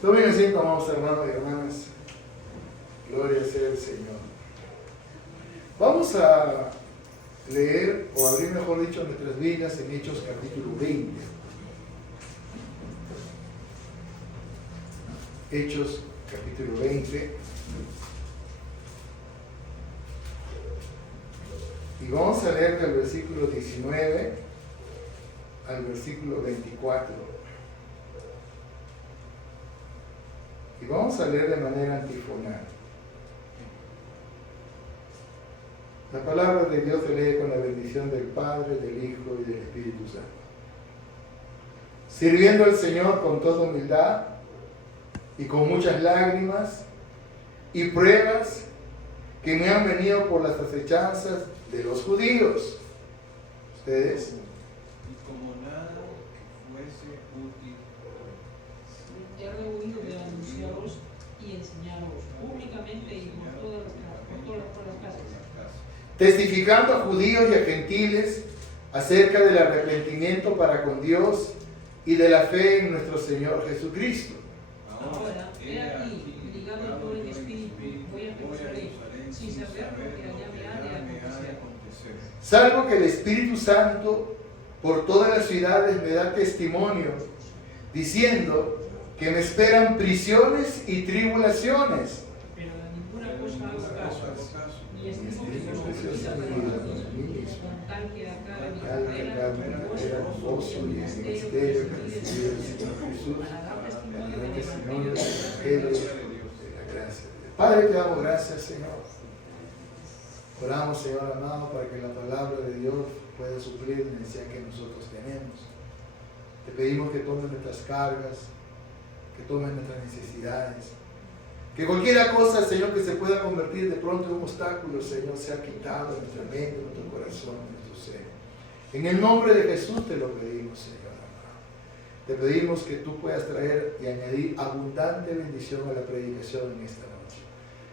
Tomen asiento, amados hermanos y hermanas. Gloria sea el Señor. Vamos a leer, o abrir mejor dicho, nuestras Biblias en Hechos capítulo 20. Hechos capítulo 20. Y vamos a leer del versículo 19 al versículo 24. Y vamos a leer de manera antifonal. La palabra de Dios se lee con la bendición del Padre, del Hijo y del Espíritu Santo. Sirviendo al Señor con toda humildad y con muchas lágrimas y pruebas que me han venido por las acechanzas de los judíos. Ustedes. Y como nada fuese útil, he rehuido de anunciaros y enseñaros públicamente y por todas las casas, Testificando a judíos y a gentiles acerca del arrepentimiento para con Dios y de la fe en nuestro Señor Jesucristo. Ahora, he aquí, ligado por el Espíritu, voy a Jerusalén, sin saber lo que allá me ha de acontecer. Salvo que el Espíritu Santo por todas las ciudades me da testimonio, diciendo que me esperan prisiones y tribulaciones. Pero a ninguna cosa hago caso, ni estimo preciosa mi vida, con tal que acabe mi carrera con gozo y en ministerio que recibí del Señor Jesús, para dar testimonio del Evangelio de la gracia. Padre, te damos gracias, Señor. Oramos, Señor amado, para que la palabra de Dios pueda suplir la necesidad que nosotros tenemos. Te pedimos que tomes nuestras cargas, que tomes nuestras necesidades, que cualquier cosa, Señor, que se pueda convertir de pronto en un obstáculo, Señor, sea quitado de nuestra mente, de nuestro corazón, de nuestro ser. En el nombre de Jesús te lo pedimos, Señor amado. Te pedimos que tú puedas traer y añadir abundante bendición a la predicación en esta noche.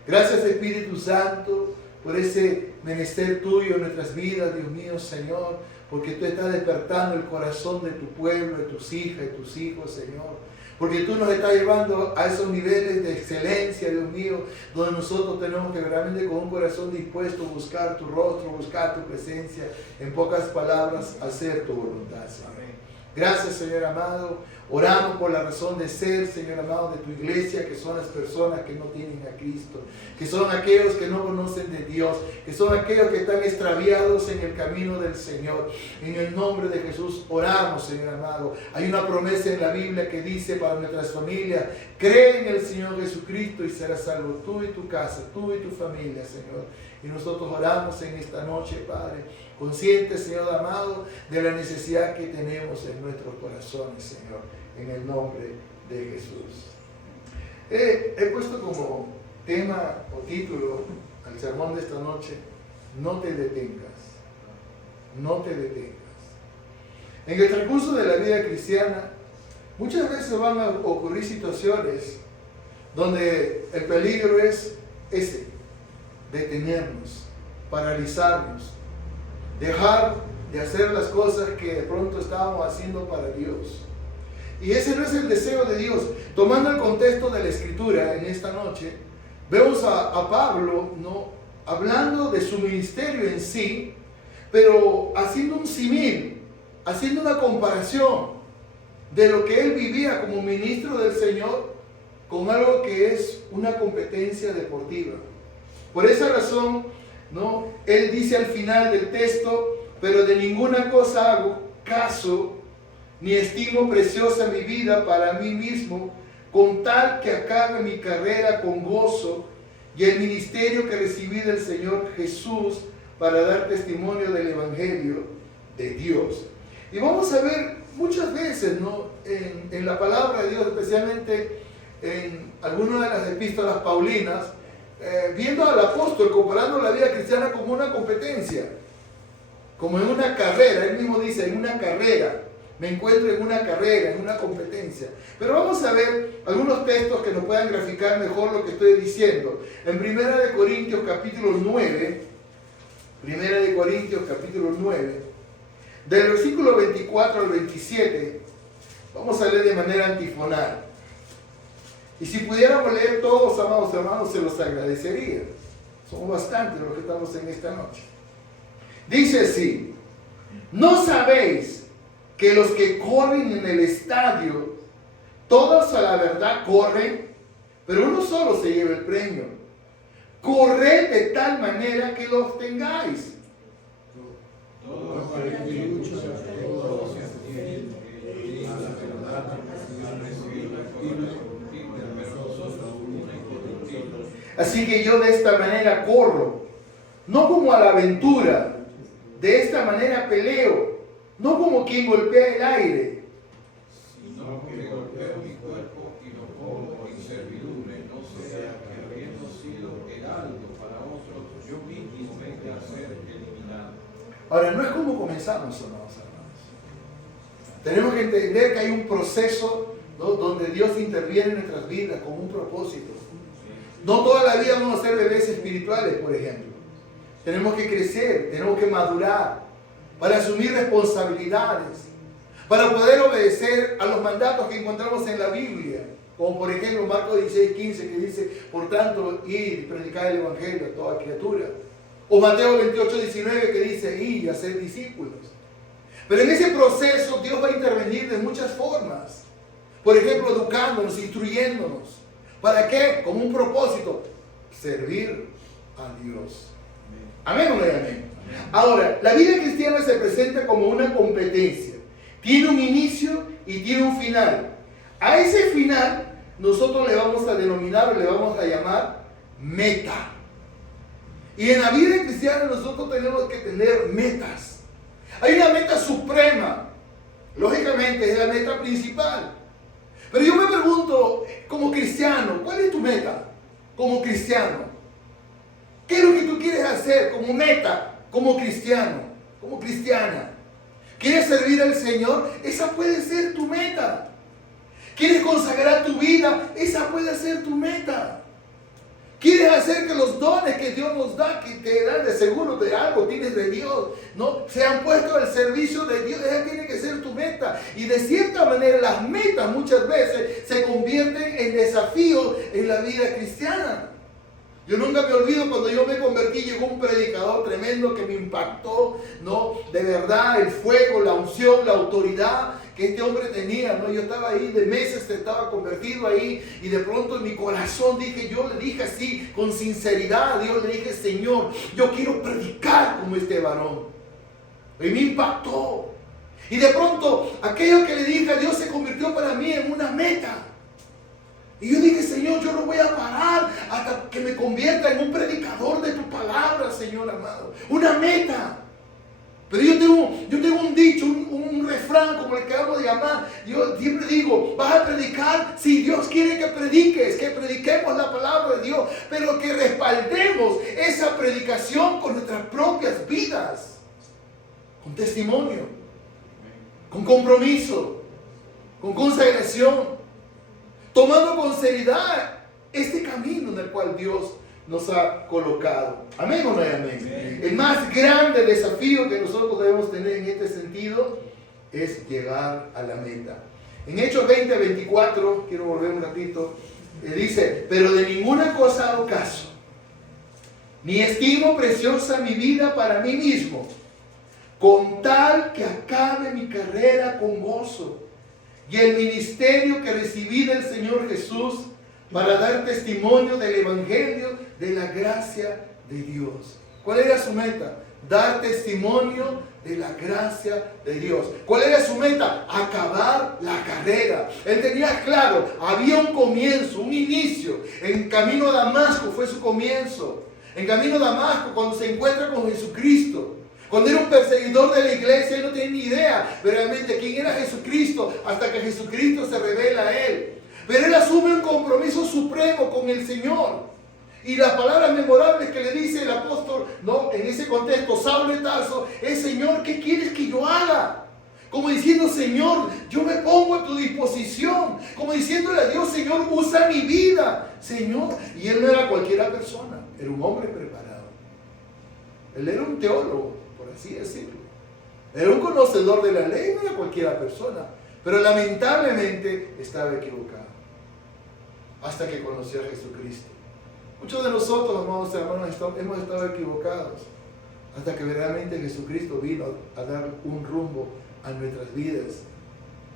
Gracias, Espíritu Santo, por ese menester tuyo en nuestras vidas, Dios mío, Señor, porque tú estás despertando el corazón de tu pueblo, de tus hijas, de tus hijos, Señor. Porque tú nos estás llevando a esos niveles de excelencia, Dios mío, donde nosotros tenemos que realmente con un corazón dispuesto a buscar tu rostro, buscar tu presencia, en pocas palabras, hacer tu voluntad, Señor. Gracias, Señor amado. Oramos por la razón de ser, Señor amado, de tu iglesia, que son las personas que no tienen a Cristo, que son aquellos que no conocen de Dios, que son aquellos que están extraviados en el camino del Señor. En el nombre de Jesús oramos, Señor amado. Hay una promesa en la Biblia que dice para nuestras familias: cree en el Señor Jesucristo y serás salvo tú y tu casa, tú y tu familia, Señor. Y nosotros oramos en esta noche, Padre, conscientes, Señor amado, de la necesidad que tenemos en nuestros corazones, Señor, en el nombre de Jesús. He puesto como tema o título al sermón de esta noche: no te detengas, no te detengas. En el transcurso de la vida cristiana, muchas veces van a ocurrir situaciones donde el peligro es ese: detenernos, paralizarnos, dejar de hacer las cosas que de pronto estábamos haciendo para Dios. Y ese no es el deseo de Dios. Tomando el contexto de la Escritura en esta noche, vemos a Pablo, ¿no?, hablando de su ministerio en sí, pero haciendo un símil, haciendo una comparación de lo que él vivía como ministro del Señor con algo que es una competencia deportiva. Por esa razón, ¿no?, él dice al final del texto: pero de ninguna cosa hago caso, ni estimo preciosa mi vida para mí mismo, con tal que acabe mi carrera con gozo y el ministerio que recibí del Señor Jesús para dar testimonio del Evangelio de Dios. Y vamos a ver muchas veces, ¿no?, en la palabra de Dios, especialmente en algunas de las epístolas paulinas, viendo al apóstol comparando la vida cristiana como una competencia, como en una carrera. Él mismo dice: en una carrera, me encuentro en una carrera, en una competencia. Pero vamos a ver algunos textos que nos puedan graficar mejor lo que estoy diciendo. En 1 Corintios capítulo 9, 1 Corintios capítulo 9, del versículo 24 al 27, vamos a leer de manera antifonal. Y si pudiéramos leer todos, amados hermanos, se los agradecería. Somos bastantes los que estamos en esta noche. Dice así: ¿no sabéis que los que corren en el estadio, todos a la verdad corren, pero uno solo se lleva el premio? Corred de tal manera que lo obtengáis. Así que yo de esta manera corro, no como a la aventura, de esta manera peleo, no como quien golpea el aire, sino que golpeo mi cuerpo y lo pongo en servidumbre, no sea que habiendo sido heraldo para vosotros, yo mismo venga a ser eliminado. Ahora, no es como comenzamos, amados hermanos. Tenemos que entender que hay un proceso, ¿no?, donde Dios interviene en nuestras vidas con un propósito. No toda la vida vamos a ser bebés espirituales, por ejemplo. Tenemos que crecer, tenemos que madurar para asumir responsabilidades, para poder obedecer a los mandatos que encontramos en la Biblia, como por ejemplo Marcos 16:15, que dice: por tanto, id y predicad el evangelio a toda criatura. O Mateo 28:19, que dice: id y hacer discípulos. Pero en ese proceso Dios va a intervenir de muchas formas. Por ejemplo, educándonos, instruyéndonos. ¿Para qué? Con un propósito: servir a Dios. Amén o no amén. Ahora, la vida cristiana se presenta como una competencia. Tiene un inicio y tiene un final. A ese final nosotros le vamos a denominar, o le vamos a llamar meta. Y en la vida cristiana nosotros tenemos que tener metas. Hay una meta suprema. Lógicamente es la meta principal. Pero yo me pregunto, como cristiano, ¿cuál es tu meta como cristiano? ¿Qué es lo que tú quieres hacer como meta, como cristiano, como cristiana? ¿Quieres servir al Señor? Esa puede ser tu meta. ¿Quieres consagrar tu vida? Esa puede ser tu meta. ¿Quieres hacer que los dones que Dios nos da, que te dan de seguro de algo, tienes de Dios, ¿no?, sean puestos al servicio de Dios? Esa tiene que ser tu meta. Y de cierta manera las metas muchas veces se convierten en desafíos en la vida cristiana. Yo nunca me olvido cuando yo me convertí, llegó un predicador tremendo que me impactó, ¿no? De verdad, el fuego, la unción, la autoridad que este hombre tenía, ¿no? Yo estaba ahí de meses, estaba convertido ahí, y de pronto en mi corazón yo le dije así, con sinceridad a Dios, le dije: Señor, yo quiero predicar como este varón. Y me impactó. Y de pronto, aquello que le dije a Dios se convirtió para mí en una meta. Y yo dije: Señor, yo no voy a parar hasta que me convierta en un predicador de tu palabra, Señor amado. Una meta. Pero yo tengo un dicho, un refrán como el que acabo de llamar. Yo siempre digo: vas a predicar, si Dios quiere que prediques, que prediquemos la palabra de Dios, pero que respaldemos esa predicación con nuestras propias vidas, con testimonio, con compromiso, con consagración, tomando con seriedad este camino en el cual Dios nos ha colocado. ¿Amén o no hay amén? Amén. El más grande desafío que nosotros debemos tener en este sentido es llegar a la meta. En Hechos 20:24, quiero volver un ratito, dice: pero de ninguna cosa hago caso, ni estimo preciosa mi vida para mí mismo, con tal que acabe mi carrera con gozo y el ministerio que recibí del Señor Jesús, para dar testimonio del evangelio de la gracia de Dios. ¿Cuál era su meta? Dar testimonio de la gracia de Dios. ¿Cuál era su meta? Acabar la carrera. Él tenía claro, había un comienzo, un inicio. En camino a Damasco fue su comienzo. En camino a Damasco, cuando se encuentra con Jesucristo. Cuando era un perseguidor de la iglesia, él no tenía ni idea realmente quién era Jesucristo, hasta que Jesucristo se revela a él. Pero él asume un compromiso supremo con el Señor. Y las palabras memorables que le dice el apóstol, ¿no?, en ese contexto, Saulo de Tarso, es: Señor, ¿qué quieres que yo haga? Como diciendo: Señor, yo me pongo a tu disposición. Como diciéndole a Dios: Señor, usa mi vida, Señor. Y él no era cualquiera persona, era un hombre preparado. Él era un teólogo, por así decirlo. Era un conocedor de la ley, no era cualquiera persona. Pero lamentablemente estaba equivocado. hasta que conoció a Jesucristo. Muchos de nosotros, amados hermanos, hemos estado equivocados hasta que verdaderamente Jesucristo vino a dar un rumbo a nuestras vidas.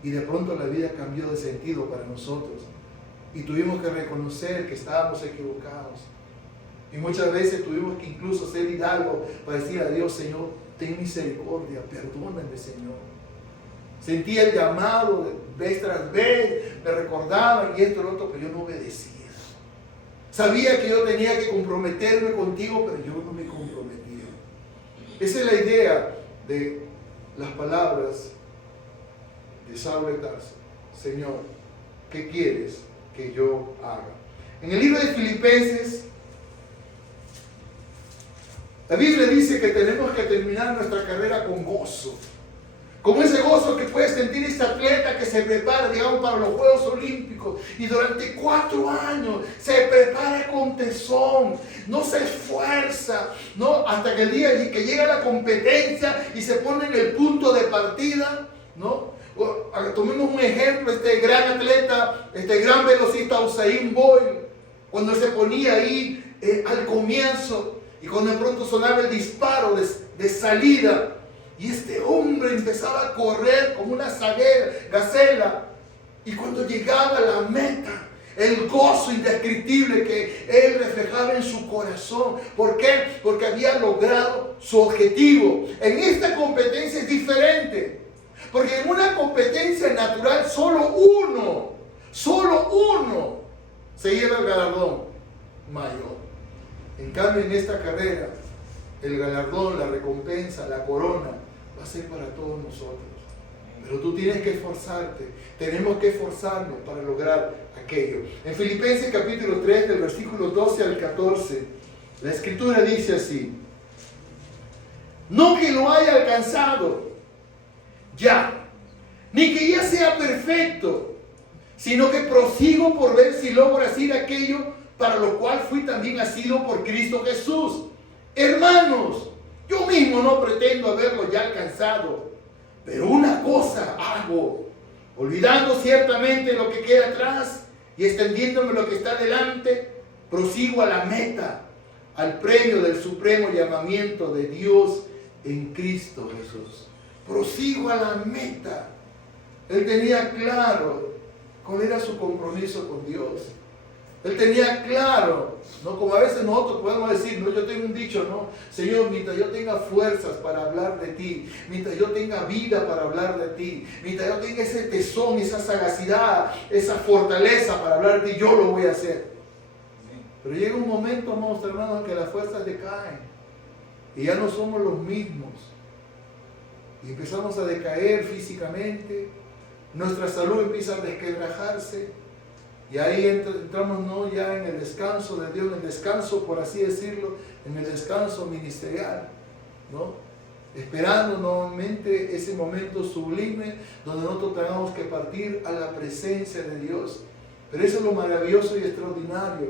Y de pronto la vida cambió de sentido para nosotros. Y tuvimos que reconocer que estábamos equivocados. Y muchas veces tuvimos que incluso ser hidalgos para decir a Dios: Señor, ten misericordia, perdóname, Señor. Sentía el llamado vez tras vez, me recordaban y esto y lo otro, pero yo no obedecía. Sabía que yo tenía que comprometerme contigo, pero yo no me comprometía. Esa es la idea de las palabras de Saulo de Tarso. Señor, ¿qué quieres que yo haga? En el libro de Filipenses, la Biblia dice que tenemos que terminar nuestra carrera con gozo. Con ese gozo que puede sentir este atleta que se prepara, digamos, para los Juegos Olímpicos y durante 4 años se prepara con tesón, no se esfuerza, ¿no? Hasta que el día que llega la competencia y se pone en el punto de partida, ¿no? Tomemos un ejemplo, este gran atleta, este gran velocista Usain Bolt, cuando se ponía ahí al comienzo y cuando de pronto sonaba el disparo de salida, y este hombre empezaba a correr como una gacela, y cuando llegaba a la meta, el gozo indescriptible que él reflejaba en su corazón. ¿Por qué? Porque había logrado su objetivo. En esta competencia es diferente, porque en una competencia natural solo uno se lleva el galardón mayor. En cambio, en esta carrera, el galardón, la recompensa, la corona va a ser para todos nosotros. Pero tú tienes que esforzarte. Tenemos que esforzarnos para lograr aquello. En Filipenses capítulo 3, del versículo 12 al 14, la Escritura dice así: no que lo haya alcanzado ya, ni que ya sea perfecto, sino que prosigo por ver si logro hacer aquello para lo cual fui también asido por Cristo Jesús. Hermanos, yo mismo no pretendo haberlo ya alcanzado, pero una cosa hago, olvidando ciertamente lo que queda atrás y extendiéndome lo que está delante, prosigo a la meta, al premio del supremo llamamiento de Dios en Cristo Jesús. Prosigo a la meta. Él tenía claro cuál era su compromiso con Dios. Él tenía claro, ¿no? Como a veces nosotros podemos decir, ¿no? Yo tengo un dicho, ¿no? Señor, mientras yo tenga fuerzas para hablar de ti, mientras yo tenga vida para hablar de ti, mientras yo tenga ese tesón, esa sagacidad, esa fortaleza para hablar de ti, yo lo voy a hacer. Pero llega un momento, amados hermanos, en que las fuerzas decaen y ya no somos los mismos. Y empezamos a decaer físicamente, nuestra salud empieza a desquebrajarse. Y ahí entramos, ¿no?, ya en el descanso de Dios, en el descanso, por así decirlo, en el descanso ministerial, ¿no? Esperando nuevamente ese momento sublime donde nosotros tengamos que partir a la presencia de Dios. Pero eso es lo maravilloso y extraordinario,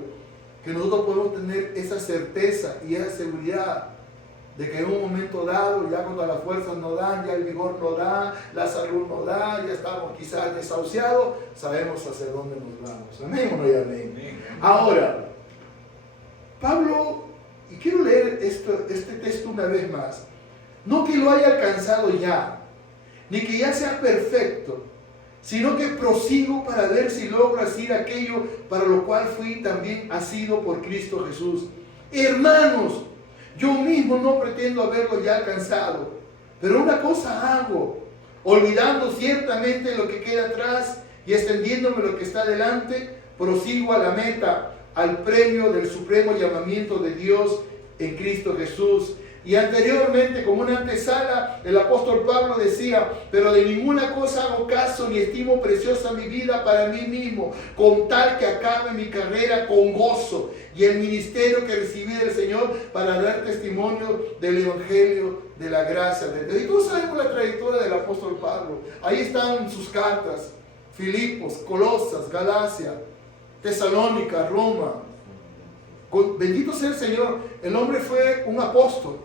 que nosotros podemos tener esa certeza y esa seguridad de que en un momento dado, ya cuando las fuerzas no dan, ya el vigor no da, la salud no da, ya estamos quizás desahuciados, sabemos hacia dónde nos vamos. Amén o no, y amén. Ahora, Pablo, y quiero leer este texto una vez más, no que lo haya alcanzado ya, ni que ya sea perfecto, sino que prosigo para ver si logro hacer aquello para lo cual fui también asido por Cristo Jesús. Hermanos, yo mismo no pretendo haberlo ya alcanzado, pero una cosa hago, olvidando ciertamente lo que queda atrás y extendiéndome lo que está delante, prosigo a la meta, al premio del supremo llamamiento de Dios en Cristo Jesús. Y anteriormente, como una antesala, el apóstol Pablo decía: pero de ninguna cosa hago caso ni estimo preciosa mi vida para mí mismo, con tal que acabe mi carrera con gozo y el ministerio que recibí del Señor para dar testimonio del Evangelio de la gracia de Dios. Y todos sabemos la trayectoria del apóstol Pablo. Ahí están sus cartas: Filipos, Colosas, Galacia, Tesalónica, Roma. Bendito sea el Señor. El hombre fue un apóstol.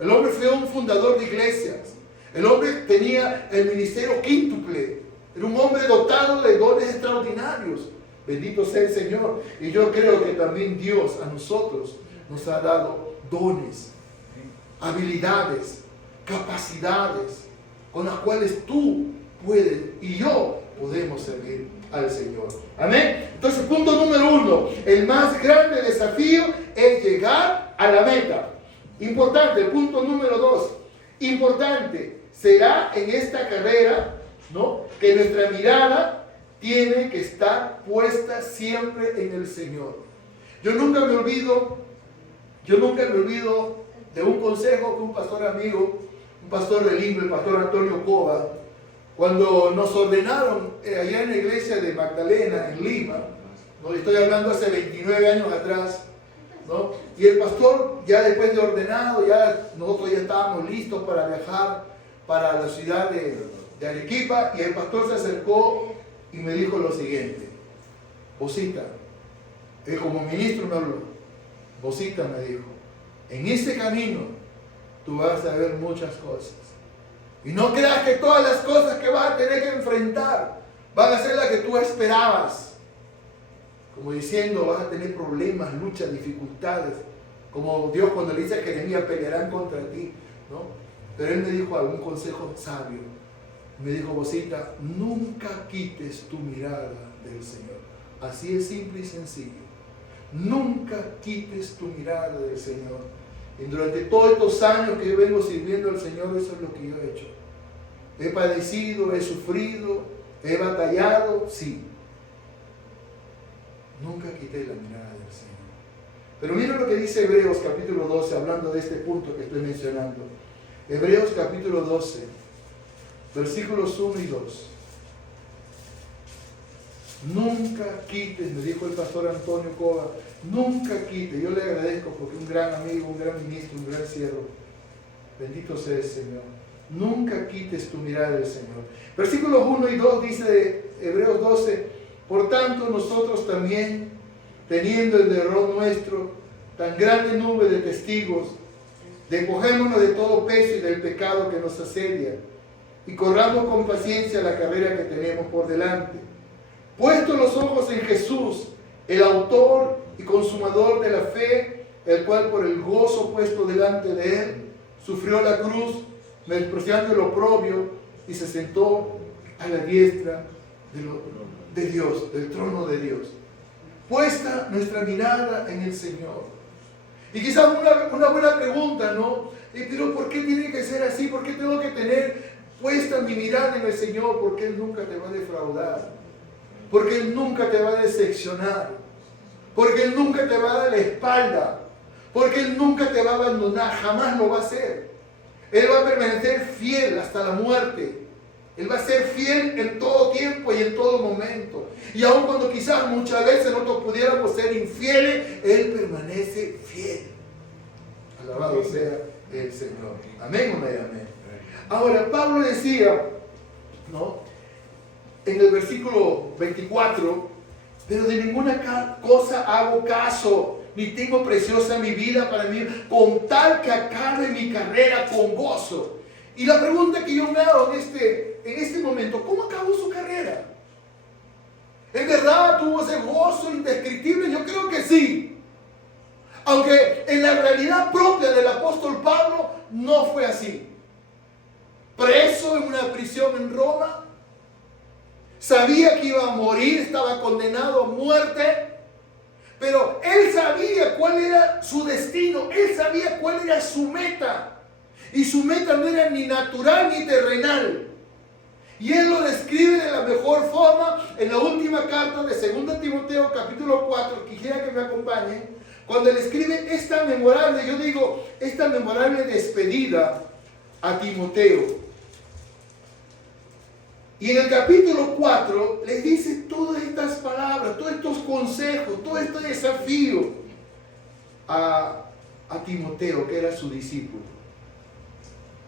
El hombre fue un fundador de iglesias. El hombre tenía el ministerio quíntuple. Era un hombre dotado de dones extraordinarios. Bendito sea el Señor. Y yo creo que también Dios a nosotros nos ha dado dones, habilidades, capacidades con las cuales tú puedes y yo podemos servir al Señor. Amén. Entonces, punto número 1, el más grande desafío es llegar a la meta. Importante, punto número 2, importante, será en esta carrera, ¿no?, que nuestra mirada tiene que estar puesta siempre en el Señor. Yo nunca me olvido de un consejo que un pastor amigo, un pastor de Lima, el pastor Antonio Cova, cuando nos ordenaron allá en la iglesia de Magdalena, en Lima, ¿no? Estoy hablando hace 29 años atrás, ¿no? Y el pastor, ya después de ordenado, nosotros ya estábamos listos para viajar para la ciudad de Arequipa, y el pastor se acercó y me dijo lo siguiente: Bosita, él como ministro me habló, Bosita, me dijo, en este camino tú vas a ver muchas cosas. Y no creas que todas las cosas que vas a tener que enfrentar van a ser las que tú esperabas. Como diciendo, vas a tener problemas, luchas, dificultades. Como Dios cuando le dice a Jeremías, pelearán contra ti, ¿no? Pero él me dijo algún consejo sabio. Me dijo, Bosita, nunca quites tu mirada del Señor. Así es, simple y sencillo. Nunca quites tu mirada del Señor. Y durante todos estos años que yo vengo sirviendo al Señor, eso es lo que yo he hecho. He padecido, he sufrido, he batallado, sí. Nunca quité la mirada del Señor. Pero mira lo que dice Hebreos capítulo 12, hablando de este punto que estoy mencionando. Hebreos capítulo 12, versículos 1 y 2. Nunca quites, me dijo el pastor Antonio Cova, nunca quites. Yo le agradezco porque un gran amigo, un gran ministro, un gran siervo. Bendito sea el Señor. Nunca quites tu mirada del Señor. Versículos 1 y 2 dice de Hebreos 12, por tanto nosotros también, teniendo el derredor nuestro tan grande nube de testigos, despojémonos de todo peso y del pecado que nos asedia, y corramos con paciencia la carrera que tenemos por delante. Puestos los ojos en Jesús, el autor y consumador de la fe, el cual por el gozo puesto delante de él, sufrió la cruz, menospreciando el oprobio, y se sentó a la diestra de Dios, del trono de Dios. Puesta nuestra mirada en el Señor. Y quizás una buena pregunta, ¿no? Pero ¿por qué tiene que ser así? ¿Por qué tengo que tener puesta mi mirada en el Señor? Porque Él nunca te va a defraudar. Porque Él nunca te va a decepcionar. Porque Él nunca te va a dar la espalda. Porque Él nunca te va a abandonar. Jamás lo va a hacer. Él va a permanecer fiel hasta la muerte. Él va a ser fiel en todo tiempo y en todo momento. Y aun cuando quizás muchas veces nosotros pudiéramos ser infieles, Él permanece fiel. Alabado sea el Señor. Amén o no amén. Ahora, Pablo decía, ¿no?, en el versículo 24, pero de ninguna cosa hago caso, ni tengo preciosa mi vida para mí, con tal que acabe mi carrera con gozo. Y la pregunta que yo me hago en este momento, ¿cómo acabó su carrera? ¿En verdad tuvo ese gozo indescriptible? Yo creo que sí. Aunque en la realidad propia del apóstol Pablo no fue así. Preso en una prisión en Roma, sabía que iba a morir, estaba condenado a muerte, pero él sabía cuál era su destino, él sabía cuál era su meta. Y su meta no era ni natural ni terrenal. Y él lo describe de la mejor forma en la última carta de 2 Timoteo capítulo 4. Quisiera que me acompañen. Cuando él escribe esta memorable, yo digo, esta memorable despedida a Timoteo. Y en el capítulo 4 le dice todas estas palabras, todos estos consejos, todo este desafío a Timoteo, que era su discípulo.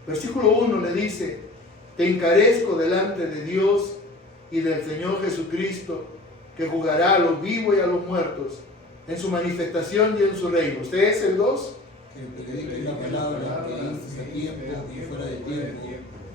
Versículo 1 le dice, te encarezco delante de Dios y del Señor Jesucristo, que juzgará a los vivos y a los muertos en su manifestación y en su reino. ¿Usted es el 2? Que predique una palabra que dice a tiempo y fuera de tiempo,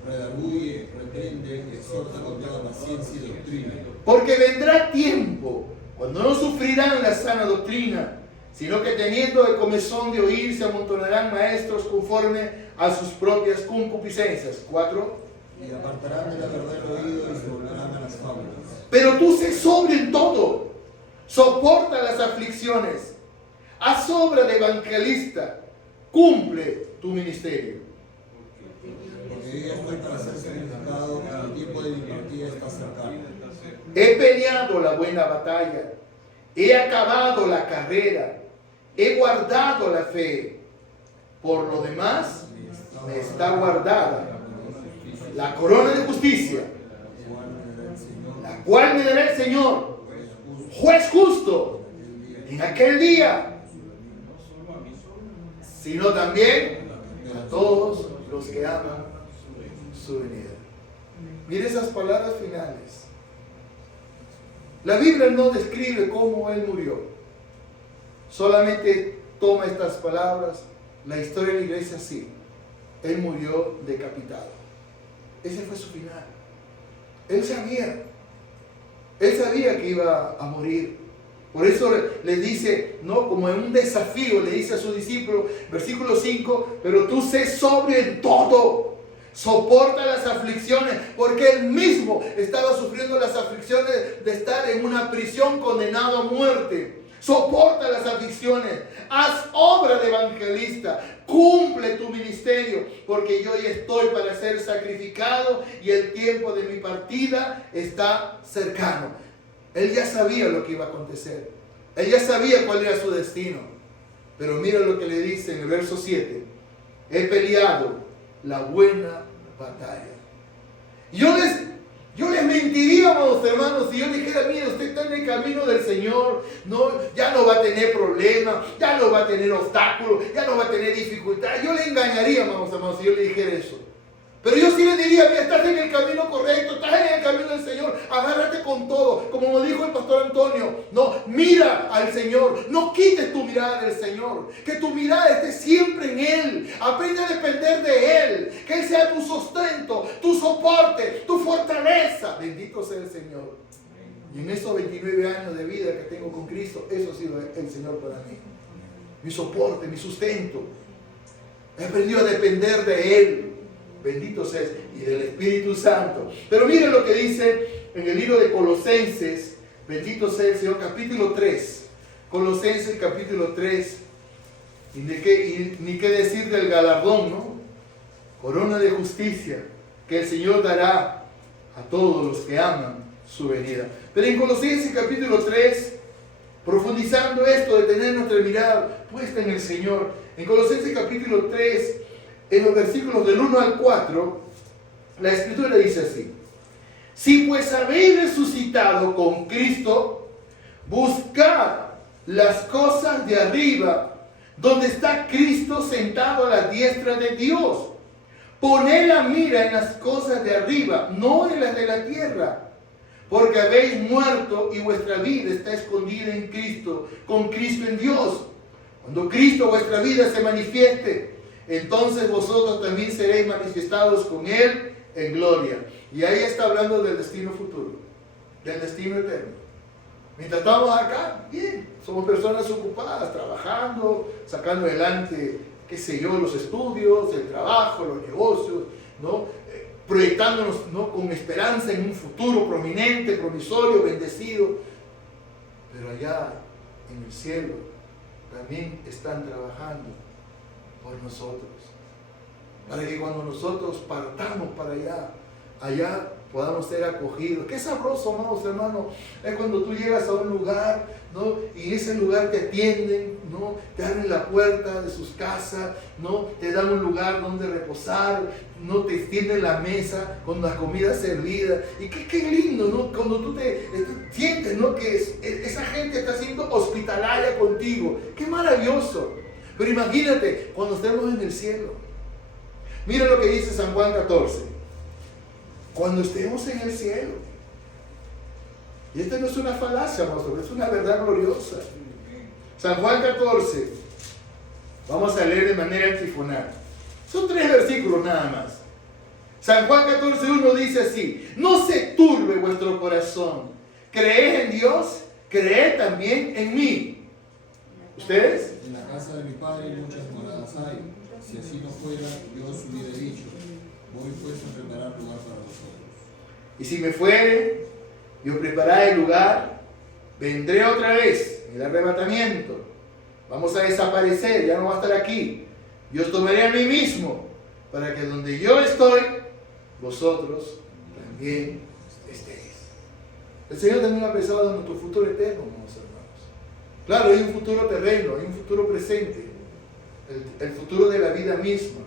redarguye, reprende, exhorta con toda paciencia y doctrina. Porque vendrá tiempo cuando no sufrirán la sana doctrina, sino que teniendo el comezón de oír se amontonarán maestros conforme a sus propias concupiscencias. 4. Y apartarán de la verdad el oído y se volverán a las fábulas. Pero tú sé sobrio en todo, soporta las aflicciones, haz obra de evangelista, cumple tu ministerio. Porque yo estoy para ser sacrificado, el tiempo de mi partida está cercano. He peleado la buena batalla, he acabado la carrera, he guardado la fe. Por lo demás, me está guardada la corona de justicia, la cual me dará el Señor, juez justo, en aquel día, sino también a todos los que aman su venida. Mire esas palabras finales. La Biblia no describe cómo Él murió. Solamente toma estas palabras. La historia de la iglesia sí. Él murió decapitado. Ese fue su final. Él sabía que iba a morir. Por eso le dice, ¿no? Como en un desafío, le dice a sus discípulos, versículo 5, pero tú sé sobrio en todo, soporta las aflicciones, porque él mismo estaba sufriendo las aflicciones de estar en una prisión condenado a muerte. Soporta las aflicciones, haz obra de evangelista, cumple tu ministerio, porque yo ya estoy para ser sacrificado y el tiempo de mi partida está cercano. Él ya sabía lo que iba a acontecer, él ya sabía cuál era su destino, pero mira lo que le dice en el verso 7, he peleado la buena batalla. Yo les mentiría, amados hermanos, si yo dijera, mire, usted está en el camino del Señor, no, ya no va a tener problemas, ya no va a tener obstáculos, ya no va a tener dificultad. Yo le engañaría, amados hermanos, si yo le dijera eso. Pero yo sí le diría, mira, estás en el camino correcto, estás en el camino del Señor, agárrate con todo, como me dijo el pastor Antonio, no, mira al Señor, no quites tu mirada del Señor, que tu mirada esté siempre en Él, aprende a depender de Él, que Él sea tu sustento, tu soporte, tu fortaleza, bendito sea el Señor. Y en esos 29 años de vida que tengo con Cristo, eso ha sido el Señor para mí, mi soporte, mi sustento, he aprendido a depender de Él. Bendito sea, y del Espíritu Santo. Pero miren lo que dice en el libro de Colosenses, bendito sea el Señor, capítulo 3. Colosenses capítulo 3. Y ni qué decir del galardón, ¿no? Corona de justicia que el Señor dará a todos los que aman su venida. Pero en Colosenses capítulo 3, profundizando esto de tener nuestra mirada puesta en el Señor, en Colosenses capítulo 3, en los versículos del 1 al 4, la Escritura dice así: si pues habéis resucitado con Cristo, buscad las cosas de arriba, donde está Cristo sentado a la diestra de Dios. Poned la mira en las cosas de arriba, no en las de la tierra, porque habéis muerto y vuestra vida está escondida en Cristo, con Cristo en Dios. Cuando Cristo vuestra vida se manifieste, entonces vosotros también seréis manifestados con Él en gloria. Y ahí está hablando del destino futuro, del destino eterno. Mientras estamos acá, bien, somos personas ocupadas, trabajando, sacando adelante, qué sé yo, los estudios, el trabajo, los negocios, ¿no? Proyectándonos, ¿no?, con esperanza en un futuro prominente, promisorio, bendecido. Pero allá en el cielo también están trabajando por nosotros, para que cuando nosotros partamos para allá podamos ser acogidos. Qué sabroso, amados hermanos, es cuando tú llegas a un lugar, ¿no?, y en ese lugar te atienden, ¿no?, te abren la puerta de sus casas, ¿no?, te dan un lugar donde reposar, ¿no?, te extienden la mesa con la comida servida. Y qué lindo, ¿no?, cuando tú te sientes, ¿no?, que esa gente está siendo hospitalaria contigo. Qué maravilloso. Pero imagínate cuando estemos en el cielo. Mira lo que dice San Juan 14. Cuando estemos en el cielo. Y esta no es una falacia, hermano, es una verdad gloriosa. San Juan 14. Vamos a leer de manera antifonal. Son 3 versículos nada más. San Juan 14:1 dice así: no se turbe vuestro corazón. Creed en Dios, creed también en mí. ¿Ustedes? En la casa de mi padre muchas moradas hay. Si así no fuera, yo os hubiera dicho, voy pues a preparar lugar para vosotros. Y si me fuere, yo prepararé el lugar, vendré otra vez en el arrebatamiento. Vamos a desaparecer, ya no va a estar aquí. Yo os tomaré a mí mismo, para que donde yo estoy, vosotros también estéis. El Señor también ha pensado en nuestro futuro eterno, hermanos. Claro, hay un futuro terreno, hay un futuro presente, el futuro de la vida misma.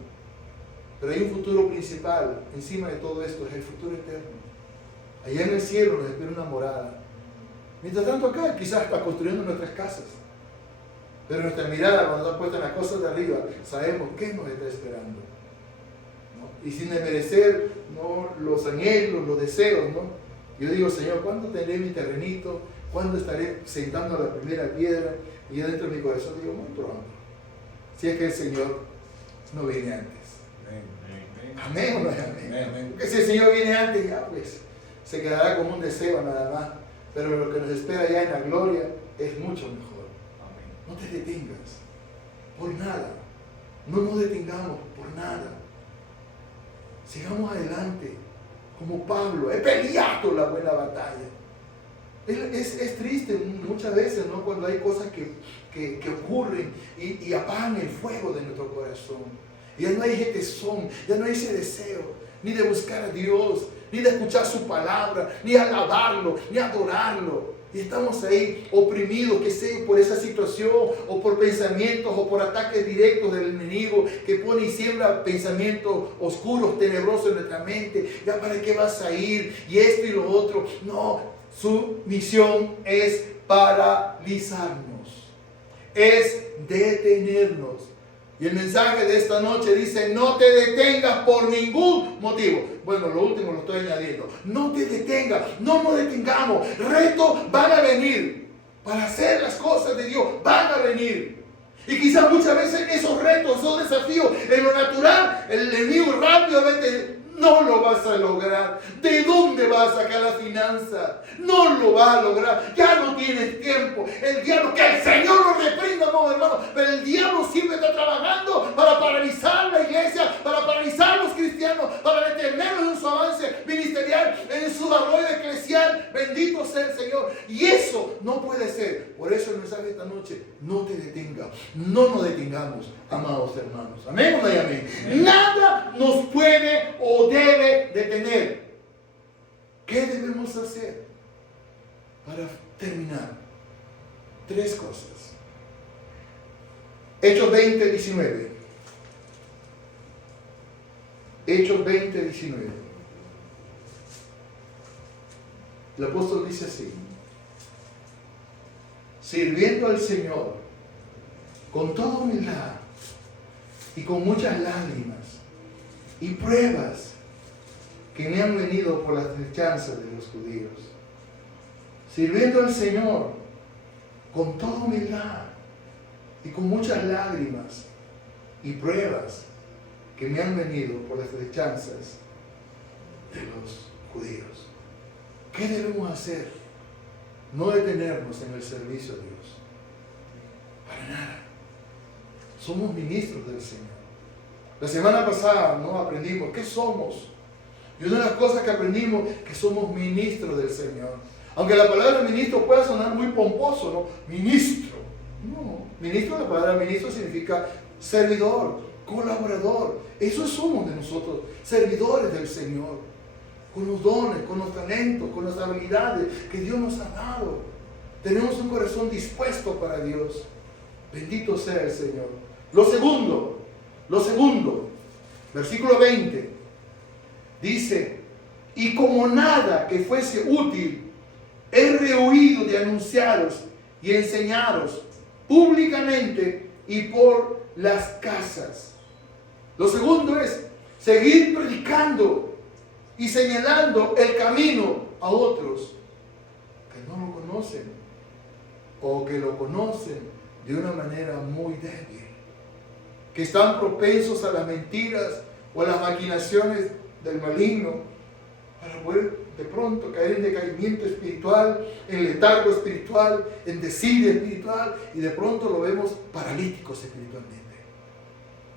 Pero hay un futuro principal, encima de todo esto, es el futuro eterno. Allá en el cielo nos espera una morada. Mientras tanto acá quizás está construyendo nuestras casas. Pero nuestra mirada cuando está puesta en las cosas de arriba, sabemos qué nos está esperando, ¿no? Y sin desmerecer, ¿no?, los anhelos, los deseos, ¿no? Yo digo, Señor, ¿cuándo tendré mi terrenito? ¿Cuándo estaré sentando la primera piedra? Y yo dentro de mi corazón digo, muy pronto. Si es que el Señor no viene antes. Amén o no es amén. Porque si el Señor viene antes, ya pues se quedará como un deseo nada más. Pero lo que nos espera ya en la gloria es mucho mejor. No te detengas por nada. No nos detengamos por nada. Sigamos adelante. Como Pablo, he peleado la buena batalla. Es triste muchas veces, ¿no?, cuando hay cosas que ocurren y apagan el fuego de nuestro corazón. Ya no hay ese tesón, ya no hay ese deseo, ni de buscar a Dios, ni de escuchar su palabra, ni alabarlo, ni adorarlo. Y estamos ahí oprimidos, que sea por esa situación, o por pensamientos, o por ataques directos del enemigo, que pone y siembra pensamientos oscuros, tenebrosos en nuestra mente. ¿Ya para qué vas a ir? Y esto y lo otro. No, su misión es paralizarnos, es detenernos. Y el mensaje de esta noche dice, no te detengas por ningún motivo. Bueno, lo último lo estoy añadiendo. No te detengas, no nos detengamos. Retos van a venir. Para hacer las cosas de Dios van a venir. Y quizás muchas veces esos retos, esos desafíos, en lo natural, el enemigo rápidamente no lo vas a lograr. ¿De dónde vas a sacar la finanza? No lo vas a lograr. Ya no tienes tiempo. El diablo, que el Señor lo reprenda, no, hermano. Pero el diablo siempre está trabajando para paralizar la iglesia, para paralizar a los cristianos, para detenerlos en su avance ministerial, en su desarrollo eclesial. Bendito sea el Señor. Y eso no puede ser. Por eso el mensaje de esta noche, no te detengas. No nos detengamos, amados hermanos. Amén o no hay amén. Nada nos puede o debe detener. ¿Qué debemos hacer para terminar? 3 cosas. Hechos 20, 19. Hechos 20, 19. El apóstol dice así: sirviendo al Señor con toda humildad y con muchas lágrimas y pruebas que me han venido por las asechanzas de los judíos. Sirviendo al Señor con toda humildad y con muchas lágrimas y pruebas que me han venido por las asechanzas de los judíos. ¿Qué debemos hacer? No detenernos en el servicio a Dios. Para nada. Somos ministros del Señor. La semana pasada no aprendimos qué somos. Y una de las cosas que aprendimos que somos ministros del Señor. Aunque la palabra ministro pueda sonar muy pomposo, ¿no? Ministro. No. Ministro, la palabra ministro significa servidor, colaborador. Eso somos de nosotros, servidores del Señor. Con los dones, con los talentos, con las habilidades que Dios nos ha dado. Tenemos un corazón dispuesto para Dios. Bendito sea el Señor. Lo segundo, versículo 20, dice, y como nada que fuese útil, he rehuido de anunciaros y enseñaros públicamente y por las casas. Lo segundo es seguir predicando y señalando el camino a otros que no lo conocen o que lo conocen de una manera muy débil, que están propensos a las mentiras o a las maquinaciones del maligno para poder de pronto caer en decaimiento espiritual, en letargo espiritual, en desidia espiritual, y de pronto lo vemos paralíticos espiritualmente,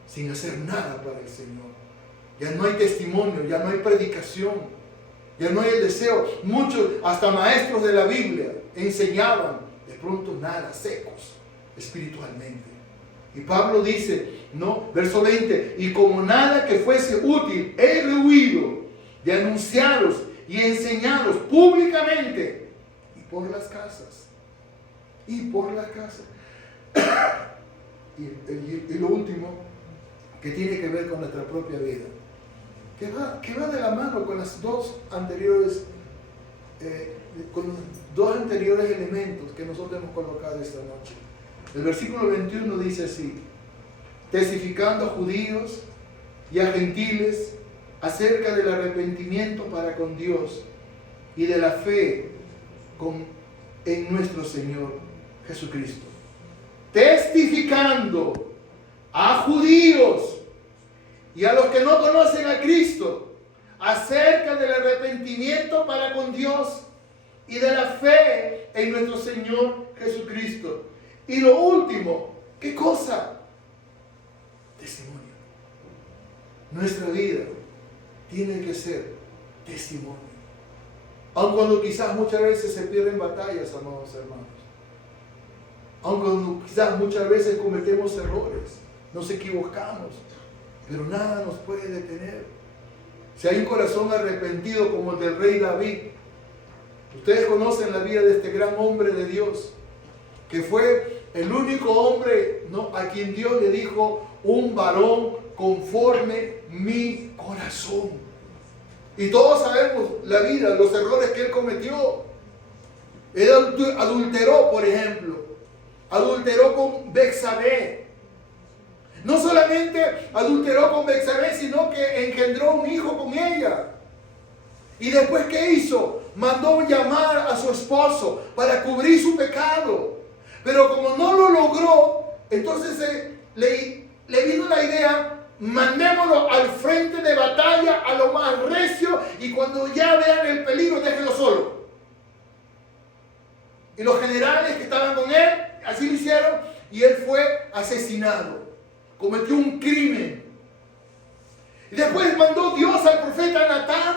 sin hacer nada para el Señor. Ya no hay testimonio, ya no hay predicación, ya no hay el deseo. Muchos, hasta maestros de la Biblia, enseñaban, de pronto nada, secos espiritualmente. Y Pablo dice, no, verso 20, y como nada que fuese útil, he rehuido de anunciaros y enseñaros públicamente y por las casas. Y por las casas. Y lo último, que tiene que ver con nuestra propia vida, que va de la mano con las dos anteriores, con los dos anteriores elementos que nosotros hemos colocado esta noche. El versículo 21 dice así: testificando a judíos y a gentiles acerca del arrepentimiento para con Dios y de la fe en nuestro Señor Jesucristo. Testificando a judíos y a los que no conocen a Cristo acerca del arrepentimiento para con Dios y de la fe en nuestro Señor Jesucristo. Y lo último, ¿qué cosa? Testimonio. Nuestra vida tiene que ser testimonio. Aun cuando quizás muchas veces se pierden batallas, amados hermanos. Aun cuando quizás muchas veces cometemos errores, nos equivocamos, pero nada nos puede detener. Si hay un corazón arrepentido como el del rey David, ustedes conocen la vida de este gran hombre de Dios, que fue el único hombre, ¿no?, a quien Dios le dijo: un varón conforme mi corazón. Y todos sabemos la vida, los errores que él cometió. Él adulteró, por ejemplo. Adulteró con Betsabé. No solamente adulteró con Betsabé, sino que engendró un hijo con ella. Y después, ¿qué hizo? Mandó llamar a su esposo para cubrir su pecado. Pero como no lo logró, entonces le vino la idea: mandémoslo al frente de batalla, a lo más recio, y cuando ya vean el peligro, déjenlo solo. Y los generales que estaban con él, así lo hicieron, y él fue asesinado. Cometió un crimen. Y después mandó Dios al profeta Natán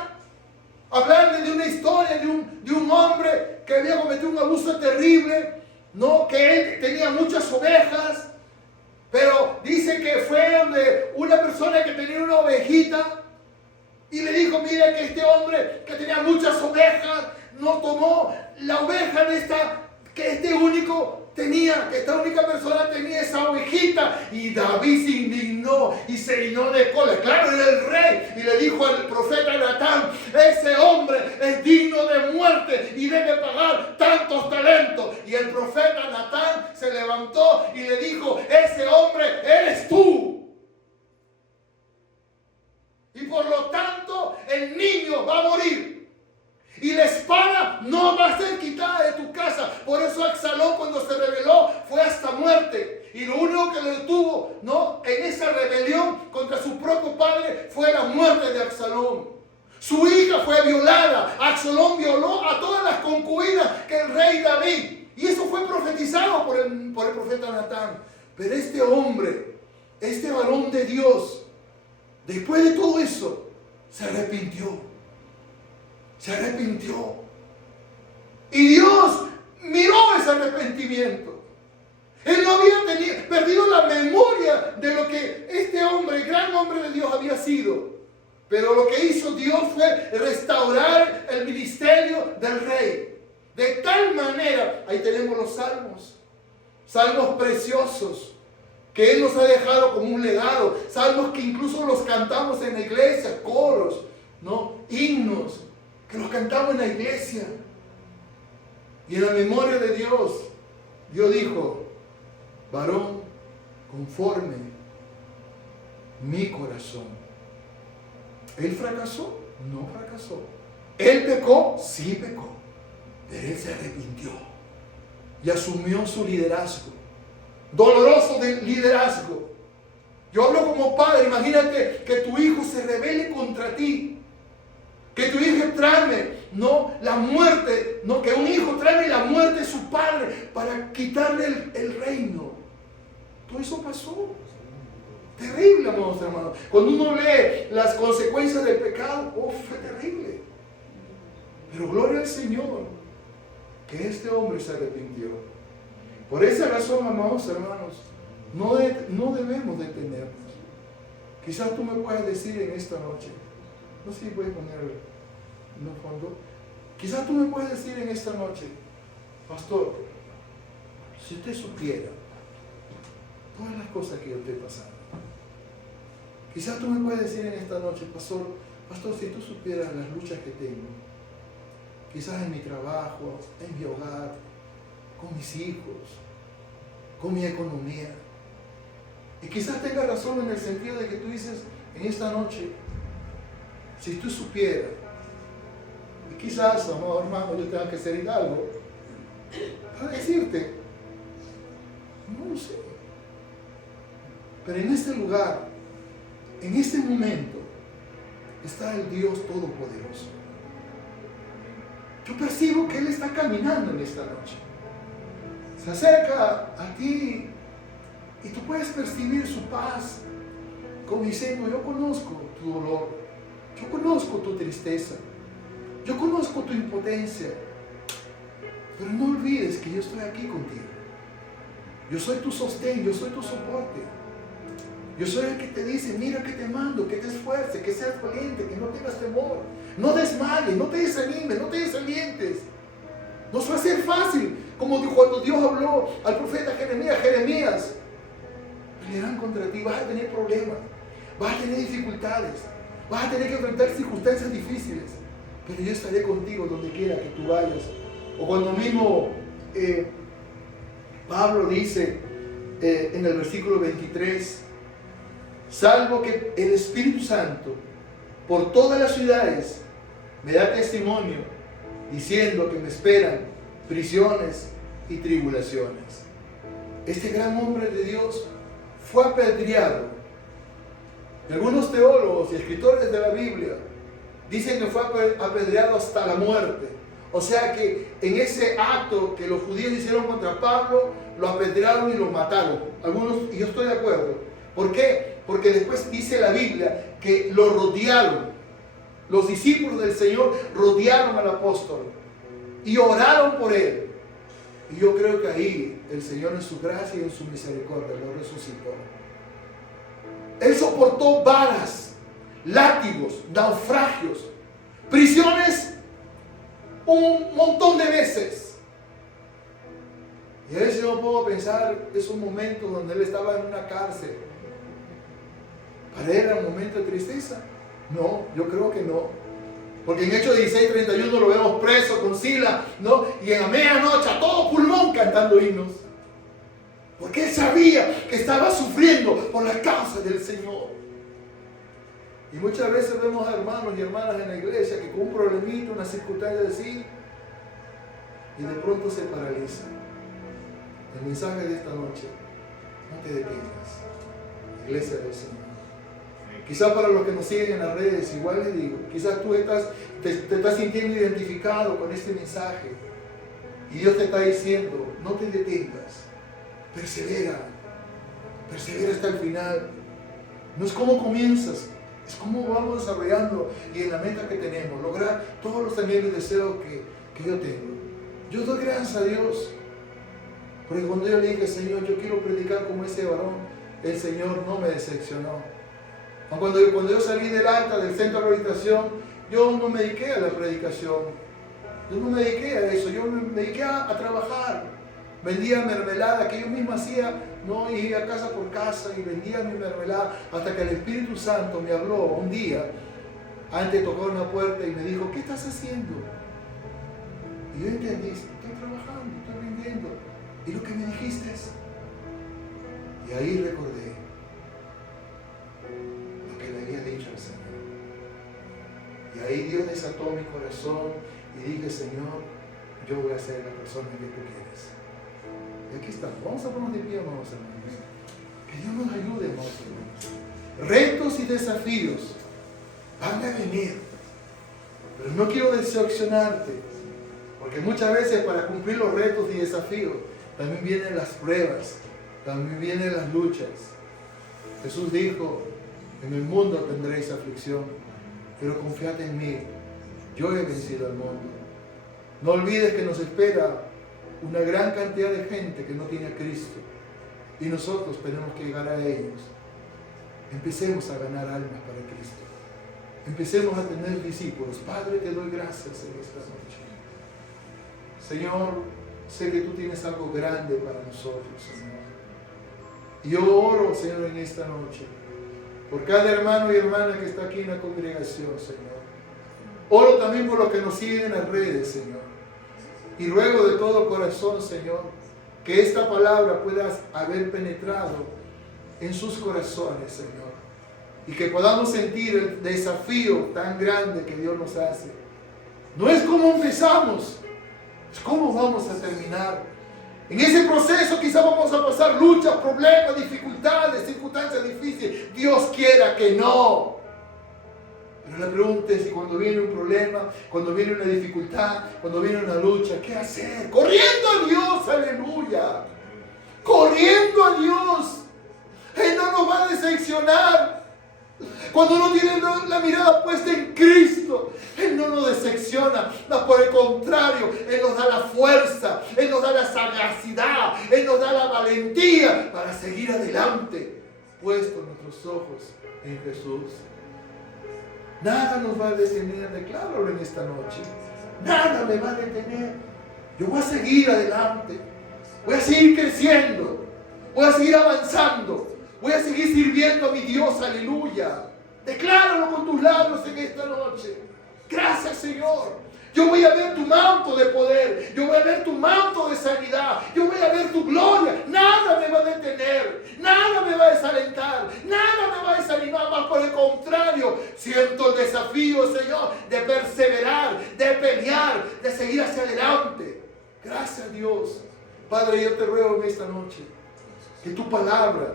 a hablarle de una historia de un hombre que había cometido un abuso terrible, ¿no? Que él tenía muchas ovejas, pero dice que fue donde una persona que tenía una ovejita y le dijo: mira, que este hombre que tenía muchas ovejas no tomó la oveja que este único tenía, que esta única persona tenía esa ovejita. Y David se indignó y se llenó de cólera. Claro, era el rey, y le dijo al profeta Natán: ese hombre es digno de muerte y debe pagar tantos talentos. Y el profeta Natán se levantó y le dijo: ese hombre eres tú. Y por lo tanto el niño va a morir. Y la espada no va a ser quitada de tu casa. Por eso Absalón, cuando se rebeló, fue hasta muerte. Y lo único que le detuvo, ¿no?, en esa rebelión contra su propio padre fue la muerte de Absalón. Su hija fue violada. Absalón violó a todas las concubinas que el rey David. Y eso fue profetizado por el profeta Natán. Pero este hombre, este varón de Dios, después de todo eso, se arrepintió. Se arrepintió. Y Dios miró ese arrepentimiento. Él no había perdido la memoria de lo que este hombre, el gran hombre de Dios, había sido. Pero lo que hizo Dios fue restaurar el ministerio del rey. De tal manera, ahí tenemos los salmos. Salmos preciosos que Él nos ha dejado como un legado. Salmos que incluso los cantamos en la iglesia, coros, ¿no?, himnos, que los cantamos en la iglesia. Y en la memoria de Dios, Dios dijo: varón conforme mi corazón. ¿Él fracasó? No fracasó. ¿Él pecó? Sí pecó. Pero él se arrepintió y asumió su liderazgo. Doloroso de liderazgo. Yo hablo como padre. Imagínate que tu hijo se rebele contra ti, Que tu hijo trame, no la muerte, no que un hijo trame la muerte de su padre para quitarle el reino. Todo eso pasó. Terrible, amados hermanos. Cuando uno lee las consecuencias del pecado, fue terrible. Pero gloria al Señor, que este hombre se arrepintió. Por esa razón, amados hermanos, no debemos detenernos. Quizás tú me puedas decir en esta noche, no sé si puedes poner en el fondo, quizás tú me puedas decir en esta noche, pastor, si usted supiera todas las cosas que yo estoy pasando, quizás tú me puedes decir en esta noche, pastor, si tú supieras las luchas que tengo, quizás en mi trabajo, en mi hogar, con mis hijos, con mi economía. Y quizás tengas razón en el sentido de que tú dices en esta noche, si tú supieras, y quizás, amado hermano, yo tenga que hacer algo para decirte, no lo sé. Pero en este lugar, en este momento, está el Dios Todopoderoso. Yo percibo que Él está caminando en esta noche. Se acerca a ti y tú puedes percibir su paz, como diciendo, yo conozco tu dolor, yo conozco tu tristeza, yo conozco tu impotencia, pero no olvides que yo estoy aquí contigo. Yo soy tu sostén, yo soy tu soporte. Yo soy el que te dice, mira que te mando, que te esfuerces, que seas valiente, que no tengas temor, no desmayes, no te desanimes, no te desalientes. No va a ser fácil, como cuando Dios habló al profeta Jeremías, pelearán contra ti, vas a tener problemas, vas a tener dificultades, vas a tener que enfrentar circunstancias difíciles, pero yo estaré contigo donde quiera que tú vayas. O cuando mismo Pablo dice en el versículo 23, salvo que el Espíritu Santo por todas las ciudades me da testimonio diciendo que me esperan prisiones y tribulaciones. Este gran hombre de Dios fue apedreado. Algunos teólogos y escritores de la Biblia dicen que fue apedreado hasta la muerte. O sea que en ese acto que los judíos hicieron contra Pablo, lo apedrearon y lo mataron. Algunos, y yo estoy de acuerdo. ¿Por qué? Porque después dice la Biblia que lo rodearon. Los discípulos del Señor rodearon al apóstol y oraron por él. Y yo creo que ahí el Señor en su gracia y en su misericordia lo resucitó. Él soportó balas, látigos, naufragios, prisiones un montón de veces. Y a veces yo puedo pensar esos momentos donde él estaba en una cárcel. ¿Para él era un momento de tristeza? No, yo creo que no. Porque en Hechos 16:31 lo vemos preso con Sila, ¿no? Y en la medianoche a todo pulmón cantando himnos. Porque él sabía que estaba sufriendo por la causa del Señor. Y muchas veces vemos a hermanos y hermanas en la iglesia que con un problemita, una circunstancia así, y de pronto se paralizan. El mensaje de esta noche, no te detengas, iglesia del Señor. Quizás para los que nos siguen en las redes, igual les digo, quizás tú te estás sintiendo identificado con este mensaje y Dios te está diciendo, no te detengas, persevera hasta el final. No es cómo comienzas, es cómo vamos desarrollando y en la meta que tenemos, lograr todos los anhelos y deseos que yo tengo. Yo doy gracias a Dios, porque cuando yo le dije, Señor, yo quiero predicar como ese varón, el Señor no me decepcionó. Cuando yo salí del alta, del centro de rehabilitación, yo no me dediqué a la predicación. Yo no me dediqué a eso. Yo me dediqué a trabajar. Vendía mermelada que yo mismo hacía, ¿no? Y iba casa por casa y vendía mi mermelada hasta que el Espíritu Santo me habló un día. Antes tocó una puerta y me dijo, ¿qué estás haciendo? Y yo entendí, estoy trabajando, estoy vendiendo. ¿Y lo que me dijiste? Y ahí recordé que le había dicho al Señor. Y ahí Dios desató mi corazón y dije, Señor, yo voy a ser la persona que tú quieres. Y aquí estamos. Vamos a ponernos de pie, hermanos. Que Dios nos ayude, hermanos. Retos y desafíos van a venir. Pero no quiero decepcionarte, porque muchas veces para cumplir los retos y desafíos también vienen las pruebas, también vienen las luchas. Jesús dijo, en el mundo tendréis aflicción, pero confiad en mí, yo he vencido al mundo. No olvides que nos espera una gran cantidad de gente que no tiene a Cristo, y nosotros tenemos que llegar a ellos. Empecemos a ganar almas para Cristo. Empecemos a tener discípulos. Padre, te doy gracias en esta noche. Señor, sé que tú tienes algo grande para nosotros, Señor. Y yo oro, Señor, en esta noche, por cada hermano y hermana que está aquí en la congregación, Señor. Oro también por los que nos siguen en las redes, Señor. Y ruego de todo corazón, Señor, que esta palabra pueda haber penetrado en sus corazones, Señor. Y que podamos sentir el desafío tan grande que Dios nos hace. No es cómo empezamos, es cómo vamos a terminar. En ese proceso quizás vamos a pasar luchas, problemas, dificultades, circunstancias difíciles. Dios quiera que no. Pero la pregunta es si cuando viene un problema, cuando viene una dificultad, cuando viene una lucha, ¿qué hacer? Corriendo a Dios, aleluya. Corriendo a Dios. Él no nos va a decepcionar. Cuando uno tiene la mirada puesta en Cristo, Él no nos decepciona. No, por el contrario, Él nos da la fuerza, Él nos da la sagacidad, Él nos da la valentía para seguir adelante, puestos nuestros ojos en Jesús. Nada nos va a detener, decláralo en esta noche. Nada me va a detener. Yo voy a seguir adelante. Voy a seguir creciendo. Voy a seguir avanzando. Voy a seguir sirviendo a mi Dios, aleluya. Decláralo con tus labios en esta noche. Gracias, Señor. Yo voy a ver tu manto de poder. Yo voy a ver tu manto de sanidad. Yo voy a ver tu gloria. Nada me va a detener. Nada me va a desalentar. Nada me va a desanimar. Más por el contrario, siento el desafío, Señor, de perseverar, de pelear, de seguir hacia adelante. Gracias, Dios. Padre, yo te ruego en esta noche que tu palabra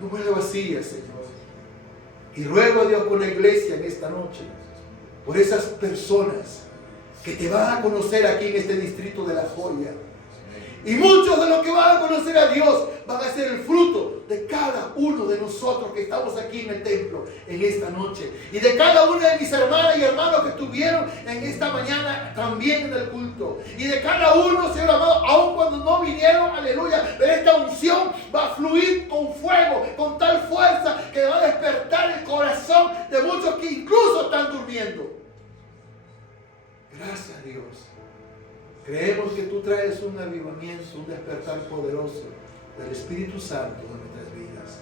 no vuelva vacía, Señor. Y ruego a Dios por la iglesia en esta noche, por esas personas que te van a conocer aquí en este distrito de La Joya. Y muchos de los que van a conocer a Dios van a ser el fruto de cada uno de nosotros que estamos aquí en el templo en esta noche. Y de cada una de mis hermanas y hermanos que estuvieron en esta mañana también en el culto. Y de cada uno, Señor amado, aun cuando no vinieron, aleluya, pero esta unción va a fluir con fuego, con tal fuerza que va a despertar el corazón de muchos que incluso están durmiendo. Gracias, Dios. Creemos que tú traes un avivamiento, un despertar poderoso del Espíritu Santo en nuestras vidas.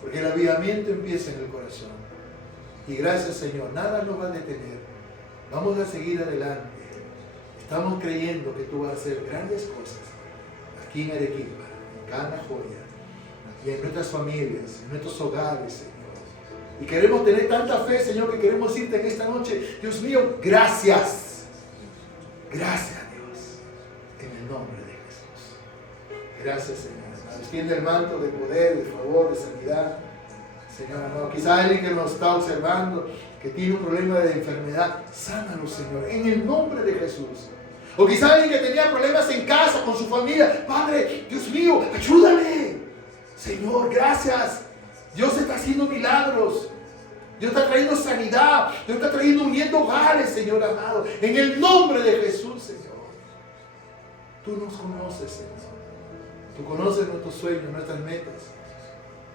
Porque el avivamiento empieza en el corazón. Y gracias, Señor, nada nos va a detener. Vamos a seguir adelante. Estamos creyendo que tú vas a hacer grandes cosas aquí en Arequipa, en Cana Joya, y en nuestras familias, en nuestros hogares, Señor. Y queremos tener tanta fe, Señor, que queremos irte en esta noche. Dios mío, gracias. Gracias. En el nombre de Jesús. Gracias, Señor. Extiende el manto de poder, de favor, de sanidad. Señor amado, quizá alguien que nos está observando, que tiene un problema de enfermedad, sánalo, Señor, en el nombre de Jesús. O quizá alguien que tenía problemas en casa, con su familia. Padre, Dios mío, ayúdale. Señor, gracias. Dios está haciendo milagros. Dios está trayendo sanidad. Dios está trayendo uniendo hogares, Señor amado. En el nombre de Jesús, Señor. Tú nos conoces, Señor. Tú conoces nuestros sueños, nuestras metas.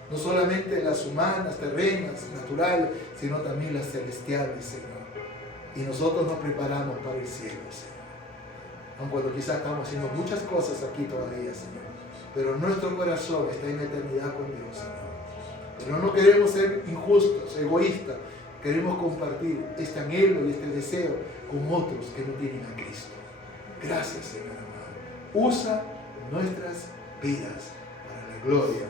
No solamente las humanas, terrenas, naturales, sino también las celestiales, Señor. Y nosotros nos preparamos para el cielo, Señor. Aun cuando quizás estamos haciendo muchas cosas aquí todavía, Señor. Pero nuestro corazón está en la eternidad con Dios, Señor. Pero no queremos ser injustos, egoístas. Queremos compartir este anhelo y este deseo con otros que no tienen a Cristo. Gracias, Señor amado. Usa nuestras vidas para la gloria